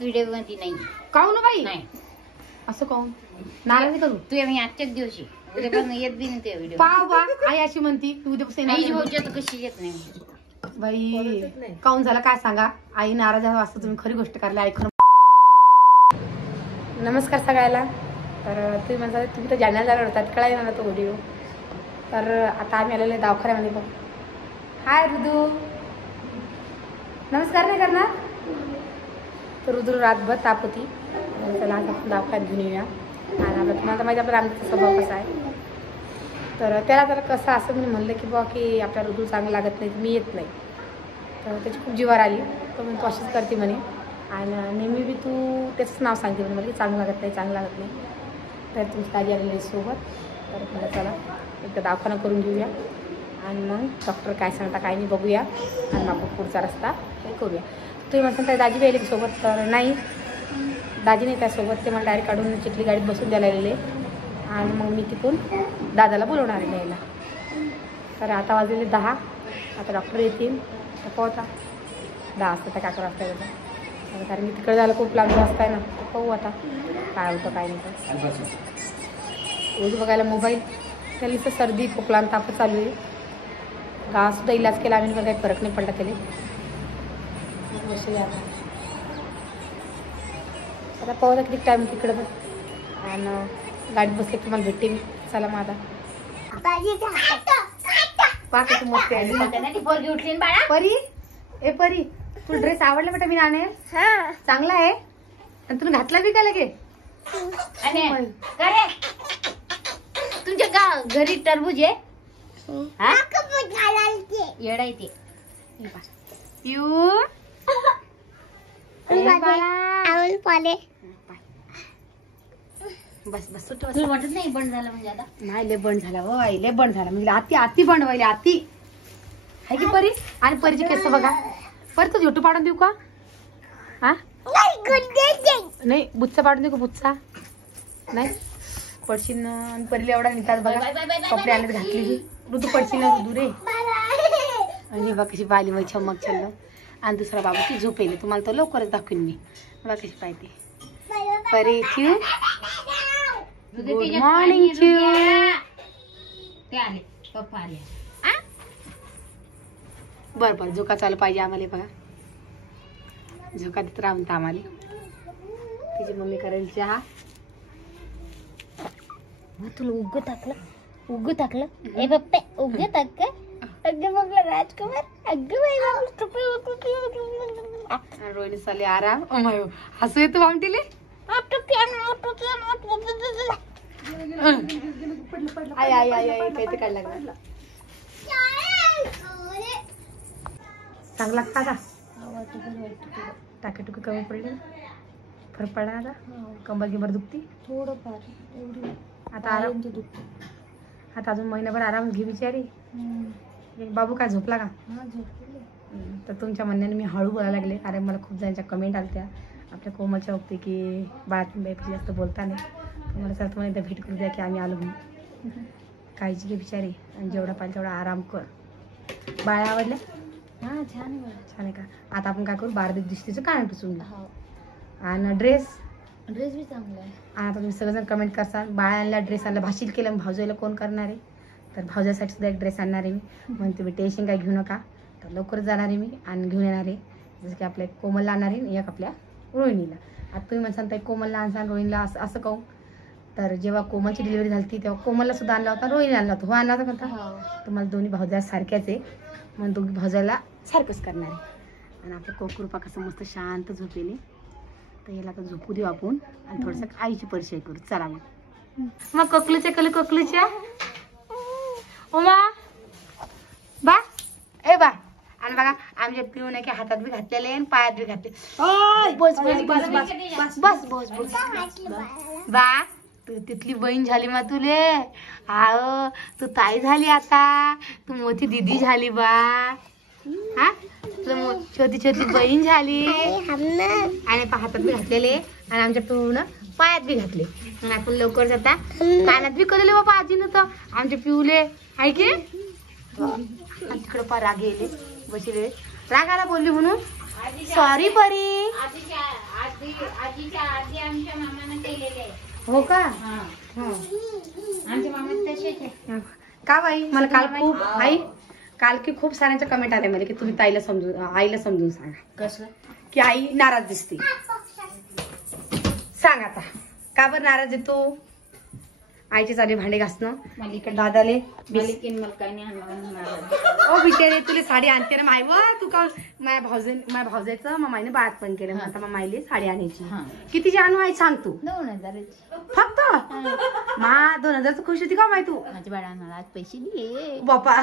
Video मध्ये नाही. काहून बाई? नाही असं काहून? नाराज करू तू मी आजच्याच दिवशी उद्यापासून येत बी नाही ते व्हिडिओ. पाव बा आई अशी म्हणती तू उद्यापासून नाही भाऊच्या तर कशी येत नाही बाई. काहून झालं काय सांगा? आई नाराज असं तुम्ही खरी गोष्ट करायला ऐकून. नमस्कार सगळ्याला. तर तुम्ही म्हणता तुम्ही तर जालन्याला जाणार होता कळाय मला तो व्हिडिओ. तर आता आम्ही आलेलो आहे दवाखान्यामध्ये. बघ हाय रुदू. नमस्कार नाही करणार. तर रुद्र रातभर ताप होती. चला आज आपण दवाखान्यात घेऊन येऊया. आणि आता तुम्हाला माहिती आपला आमचा स्वभाव कसा आहे. तर त्याला तर कसं असं मी म्हणलं की बा की आपल्या रुदू चांगलं लागत नाही मी येत नाही. तर त्याची खूप जीवार आली. तर मी तू अशीच करते म्हणे. आणि नेहमी बी तू त्याचंच नाव सांगते म्हणे मला की चांगलं लागत नाही चांगलं लागत नाही. तर तुमची ताजी आलेली आहे सोबत. तर मला चला एकदा दवाखाना करून घेऊया आणि मग डॉक्टर काय सांगता काय नाही बघूया आणि मग आपण पुढचा रस्ता हे करूया. तुम्ही म्हणता काय दाजी बी आले सोबत? तर नाही दाजी नाही त्यासोबत. ते मला डायरेक्ट काढून चिखली गाडीत बसून द्यायला आलेले आणि मग मी तिथून दादाला बोलवणार आहे न्यायला. तर आता वाजलेले 10. आता डॉक्टर येतील तर पोहता 10 वाजता तर 11 वाजता येतं. कारण की तिकडे झालं खूप लांब वाजता आहे ना. तर पाहू आता काय होतं काय नाही. तर रोज बघायला मोबाईल. त्याला तर सर्दी खोकला ताप चालू आहे. गावासुद्धा इलाज केला आम्ही पण काही फरक नाही पडला त्याला. आता पाहू किती टाईम तिकडं पण. आणि गाडीत बसले की मला भेटते मी. चला मग आता पाहते तू मस्त पोरगी उठली बाळा. परी ए परी तू ड्रेस आवडला बेटा मी नाणे चांगला आहे. आणि तुम्ही घातला बी का लगे? तुमच्या घरी टरबूज आहे? येडा आहे ते. पिऊ बस बस तुला वाटत नाही बंद झालं म्हणजे? आता नाही लय बंद झाला हो आई लय बंद झाला म्हणजे आती आती बंद व्हायला आती आहे की परी. आणि परीची केस बघा. परी तू झोटू पाडून देऊ का? हा नाही बुच्चा पाडून देऊ का? बुच्चा नाही पडशील आणि परीला एवढा निघतात बघा. कपडे आले घातली ऋतू पडशील ना ऋतू रे. आणि बघ कशी पाहिली मग चमक चल. आणि दुसरा बाबू ती झोपेली. तुम्हाला तर लवकरच दाखवीन मी. मला कशी पाहिजे परी. चिऊ गुड मॉर्निंग चिऊ. ते आले पप्पा आले. बरं बरं झोका चालू पाहिजे आम्हाला. बघा झोका देत राहून तर आम्हाला. तिची मम्मी करेल चहा. तुला उग टाकलं ए पप्पे उग टाक. अगं बघला राजकुमार. अगं रोहिणी चालले आराम. हसू येतो आमटीले. आई आई आई आई काही ते काय लागलं चांगला लागता का? टाके टुके कमी पडले फरक पडला आता. कंबर गिंबर दुखती थोडंफार आता आराम. आता अजून महिनाभर आराम घे बिचारी. बाबू काय झोपला का? तर तुमच्या म्हणण्याने मी हळू बोलायला लागले. कारण मला खूप जणांच्या कमेंट आल्या आपल्या कोमलच्या वक्ती की बाळातून बाईपाशी जास्त बोलता नाही. मला सर तुम्हाला एकदा भेट करू द्या की आम्ही आलो म्हणून. काळजी घे बिचारी आणि जेवढा पाहिजे तेवढा आराम कर. बाळा आवडल्या? हा छान छान आहे का? आता आपण काय करू 12 दिवशीचं कान टुचून आणि ड्रेस बी चांगला आहे. आणि आता तुम्ही सगळेजण कमेंट करसाल बाळाला ड्रेस आणला भाशील केलं भाऊजाईला कोण करणार आहे? तर भाऊजासाठी सुद्धा एक ड्रेस आणणार आहे मी. म्हणून तुम्ही टेन्शन काय घेऊ नका. तर लवकरच जाणार आहे मी आणि घेऊन येणार आहे. जसं की आपल्या कोमलला आणणार आहे एक आपल्या रोहिणीला. आता तुम्ही म्हणसाल तर कोमलला आणसान रोहिणीला असं कहू. तर जेव्हा कोमलची डिलिव्हरी झाली तेव्हा कोमलला सुद्धा आणला होता रोहिणी आणला होता. हो आणला होता कोणता? तुम्हाला दोन्ही भाऊजा सारख्याच आहे म्हणून दोघी भाऊजाला सारखंच करणार आहे. आणि आपलं कोकरूपा कसं मस्त शांत झोपेले. तर याला आता झोपू देऊ आपण आणि थोडंसं आईची परिचय करू. चला मग कोकलूच्या कोकलूच्या उमा बा ए बा. आणि बघा आमच्या पिऊने की हातात बी घातलेले आणि पायात बी घातले. बस बस बस बस बस बस बस बा. तू तिथली बहीण झाली मा तुले. आहो तू ताई झाली आता. तू मोठी दीदी झाली बा. हा तुला छोटी छोटी बहीण झाली. आणि हातात बी घातलेले आणि आमच्या पिऊनं पायात बी घातले. आणि आपण लवकर आता कानात बी कळले बाबा आजीनं तर आमच्या पिऊले आहे की. तिकडं पा राग येले बसले. राग आला बोलली म्हणून सॉरी परी. आजीच्या आधी आमच्या मामानं केलेले आहे. हो का? हा. हं. आमच्या मामा तसेच आहे. का बाई मला काल की खूप साऱ्यांच्या कमेंट आल्या मध्ये की तुम्ही आईला समजून सांगा कसं की आई नाराज दिसते. सांग आता का बरं नाराज आहे तू? आईचे चालू भांडे घासणं, मालिका दादाले मालिकेन मला काही नाही आणणार. ओ बिचारे तुला साडी आणते ना माय व तू का माझ्या भाऊजायचं मामाईने बात पण केलं. आता मामाईले साडी आणायची. कितीची आणू आई सांग तू? 2000 फक्त मा 2000 खुश होती का माय तू? माझ्या बाळांना आज पैसे दिले बापा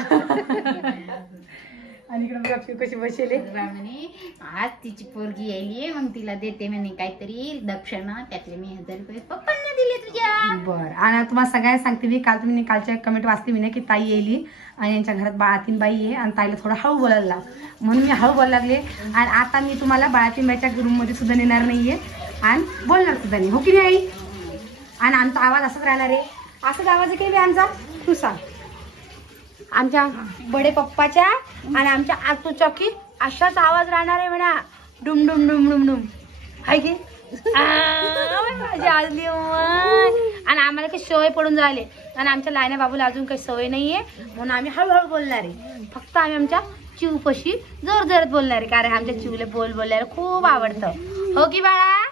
आणि इकडे कशी बसेले म्हणे आज तिची पोरगी यायली मग तिला देते म्हणे काहीतरी दक्षिणा, त्यातले मी 1000 रुपये पप्पांना दिले तुझ्या. बर. आणि तुम्हाला सगळ्यांना सांगते मी कालच्या कमेंट वाचली मी ना की ताई येईल आणि यांच्या घरात बाळातीन बाई आहे आणि ताईला थोडं हळू बोलायला लाव म्हणून मी हळू बोलायला लागले. आणि आता मी तुम्हाला बाळातीन बाईच्या रूम मध्ये सुद्धा नेणार नाहीये आणि बोलणार सुद्धा नाही. हो की नाही आई? आणि आमचा आवाज असाच राहणार आहे. असाच आवाज आहे की आमचा? तू सांग. आमच्या बडे पप्पाच्या आणि आमच्या आतूच्या की अशाच आवाज राहणार आहे म्हणा. डुम डुम डुम डुम डुम हाय की माझी आजली आणि आम्हाला काही सवय पडून राहिले आणि आमच्या लायना बाबूला अजून काही सवय नाहीये म्हणून आम्ही हळूहळू बोलणार आहे. फक्त आम्ही आमच्या चिवपशी जोर जोरात बोलणार आहे कारण आमच्या चिवले बोलायला खूप आवडतं. हो की बाळा?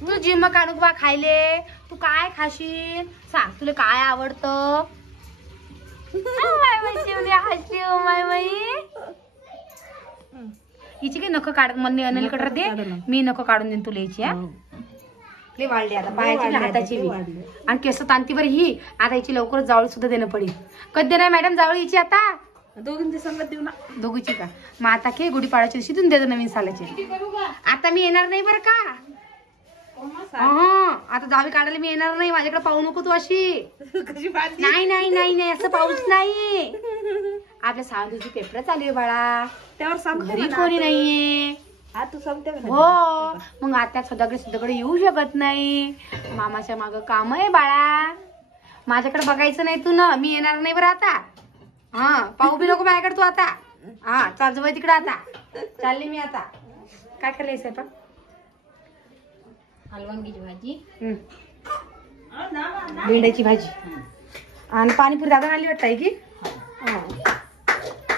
तू जिम काढू बा खायले. तू काय खाशील सांग? तुला काय आवडतं? हिची काही नख काढ अनिल कडे दे. मी नको काढून देईन तुला हिची. लई वाढली आता पायाची हाताची आणि केस तांती बरं ही. आता हिची लवकरच जावळी सुद्धा देणं पडेल. कधी देणार मॅडम जावळी हिची? आता दोघींची संगत देऊ ना. दोघीची का? मग आता की गुढीपाडाची दिवशी देऊन देतो नवीन सालाची. आता मी येणार नाही बरं का? आता जावी काढायला मी येणार नाही. माझ्याकडे पाहू नको तू अशी. नाही नाही नाही नाही असं पाऊच नाही. आपल्या सावंतीची पेपर चालू आहे बाळा. त्यावर घरी कोणी नाहीये. हो मग आता सदाकडे येऊ शकत नाही. मामाच्या माग काम आहे बाळा. माझ्याकडे बघायचं नाही तू ना. मी येणार नाही बरं आता. हा पाहू बी नको माझ्याकडे तू आता. हा चाल जवळ तिकडे आता. चालली मी आता. काय करायचं स्वयंपाक? हलवांगीची भाजी, भेंड्याची भाजी आणि पाणीपुरी दादा आली वाटतं की.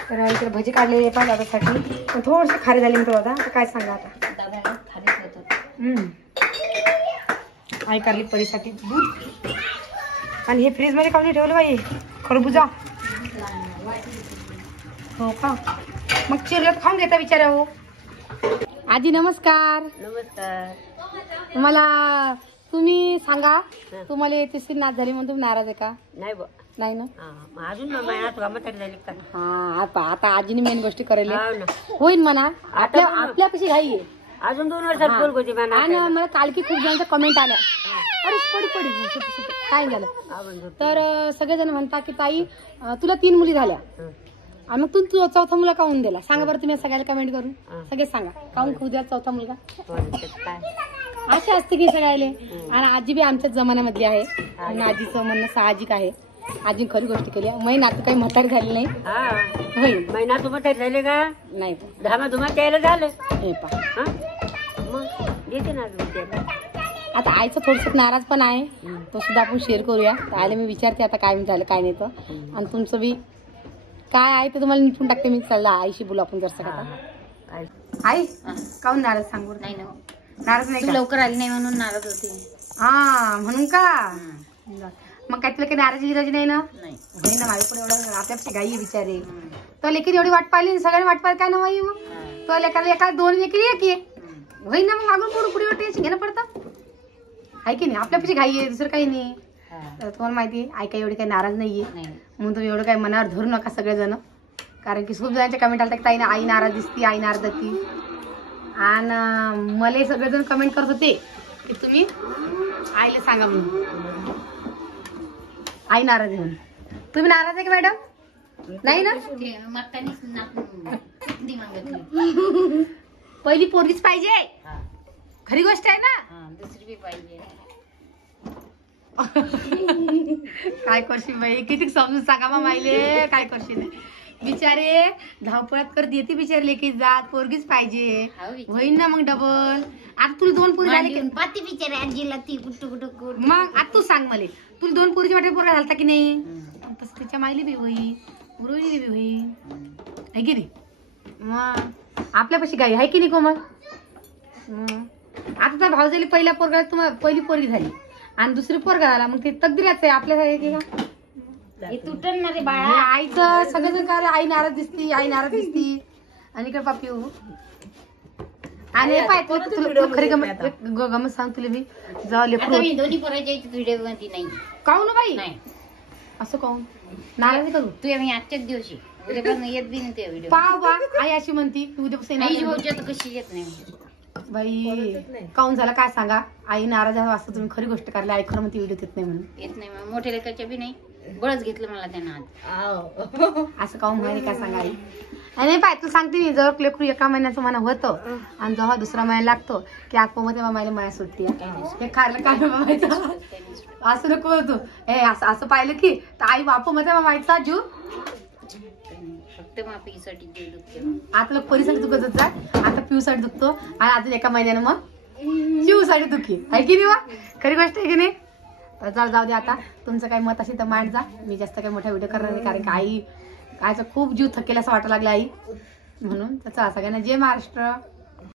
तर इकडे भजी काढलेली पण दादासाठी पण थोडीशी खारी झाली म्हणतो दादा. आता काय सांगा आता दादा खारीच होत. आई काढली परीसाठी दूध आणि हे फ्रीज मध्ये काढून ठेवलं बाई खरबुजा. हो का? मग चिरलत खाऊन घेता विचारा. हो आजी नमस्कार. नमस्कार. तुम्हाला तुम्ही सांगा तुम्हाला तिसरी नाच झाली म्हणून तुम्ही नाराज आहे का? नाही ना. अजून झाली का? हा आता आजीने मेन गोष्टी करायला होईल म्हणा. आपल्यापाशी घाई आहे. अजून 2 वर्षात बोल होती आणि मला काल की खूप जणांच्या कमेंट आल्या. अरे पडी काय झालं तर सगळेजण म्हणता की ताई तुला 3 मुली झाल्या आणि मग तू चौथा मुलगा काहून दिला? सांगा बरं तुम्ही सगळ्याला कमेंट करून. सगळेच सांगा काहून खूप द्या चौथा मुलगा. असे असते की सगळ्याले. आणि आजी बी आमच्याच जमान्यामधली आहे आणि आजीचं म्हणणं साहजिक आहे. आजी खरी गोष्ट केली. मैन आता काही म्हातारी झाली नाही. होईल महिना तुम्हा तरी झाले का? नाही धामा धुमा त्याला झालं. हे पहा मग देते ना. आता आईचं थोडस नाराज पण आहे. तो सुद्धा आपण शेअर करूया. आले मी विचारते आता काय झालं काय नाही तर. आणि तुमचं बी काय आहे ते तुम्हाला निपटून टाकते मी. चालला आईशी बोलू आपण जर सगळं. आई काहून नाराज सांगू? नाही ना नाराज नाही. लवकर आली नाही म्हणून नाराज होते. हा म्हणून का? मग काय तुला काही नाराजी गिराजी नाही ना? नाही ना. माझी पण एवढं आपल्यापेक्षा गाई विचारे तो लेकरी एवढी वाट पाहिली सगळ्यांनी वाट पाहिली काय ना बाई. मग तो लेकरला एका 2 लेकरी एक होई ना. मग मागून पुढे टेन्शन घेणं पडतं आहे की नाही? आपल्यापेक्षा घाई आहे दुसरं काही नाही. तुम्हाला माहिती आहे आई काही एवढी काही नाराज नाहीये म्हणून तुम्ही एवढं काही मनावर धरू नका सगळेजण. कारण की खूप जणांच्या कमेंट आल्या की ताई आई नाराज दिसती आई नाराज होती. आणि मला सगळेजण कमेंट करत होते की तुम्ही आईला सांगा म्हणून आई नाराज आहे म्हणून. तुम्ही नाराज आहे का मॅडम? नाही ना. पहिली पोरगीच पाहिजे. खरी गोष्ट आहे ना. दुसरी बी पाहिजे. काय करशील बाई? किती समजून सांगा मग माहिले काय करशील. बिचारे धावपळात करत येते बिचारे लेकी जात पोरगीच पाहिजे हाव बिचारी. होईन ना मग डबल. आता तुला 2 पोरी झाले की मांडीवर पाती बिचारे आजीला ती कुठं मग आता तू सांग मला तुला 2 पोरीची वाटे पोरगा झालता की नाही तसं तिच्या मायली बी होई रोहिणी बी होई आहे की नाही मग आपल्यापाशी गाई आहे की नाही कोमल आता तर भाऊ झाली पहिल्या पोरगा तुम्हाला पहिली पोरगी झाली आणि दुसरी पोरगा झाला मग ते तकदीराच आहे आपल्यासाठी का हे तुटन ना रे हे बाळा. आईचं सगळं काय आई नाराज दिसती आई नाराज दिसती आणि इकडे पापी हो आणि पाय तुला खरी गमत सांग तुला मी जाऊ आता लेकरू मी दोन्ही पोराच्या व्हिडिओ मध्ये नाही काहून बाई नाही असं काहून नाराज करू तू मी आजच्याच दिवशी उद्यापासून येत बी नाही ते व्हिडिओ. पाव बा आई अशी म्हणती की उद्यापासून आई येणार भाऊच्या तर कशी येत नाही. बाई काहून झाला काय सांगा आई नाराज असं तुम्ही खरी गोष्ट करायला आई खरं म्हणते व्हिडिओ येत नाही म्हणून येत नाही मग मोठ्या लेकाच्या बी नाही बळच घेतलं मला त्यानं आज. असं काहून म्हणे काय सांगा आई आणि पाय तू सांगते मी जवळ लेकरू एका महिन्याचं मला होतं आणि जेव्हा दुसरा महिना लागतो की आत्ममध्ये मामाला माया सुट्टी हे खायला काय मामायचं असं नको होतो हे असं पाहिलं की तर आई बापू मध्ये मामायचा जीव फक्त माफीसाठी जीव दुखते. आता लोक पोरीसाठी दुखत जाय आता पिऊसाठी दुखतो आणि अजून एका महिन्यानं मग चिवसाठी दुखी आहे की नाही वा खरी गोष्ट आहे की नाही. तर चल जाऊ दे आता तुमचं काही मत असेल तर मांड जा मी जास्त काही मोठा व्हिडिओ करणार नाही कारण की आई आईचा खूप जीव थकेल असं वाटायला लागला आई म्हणून तर चला सगळ्यांना जय महाराष्ट्र.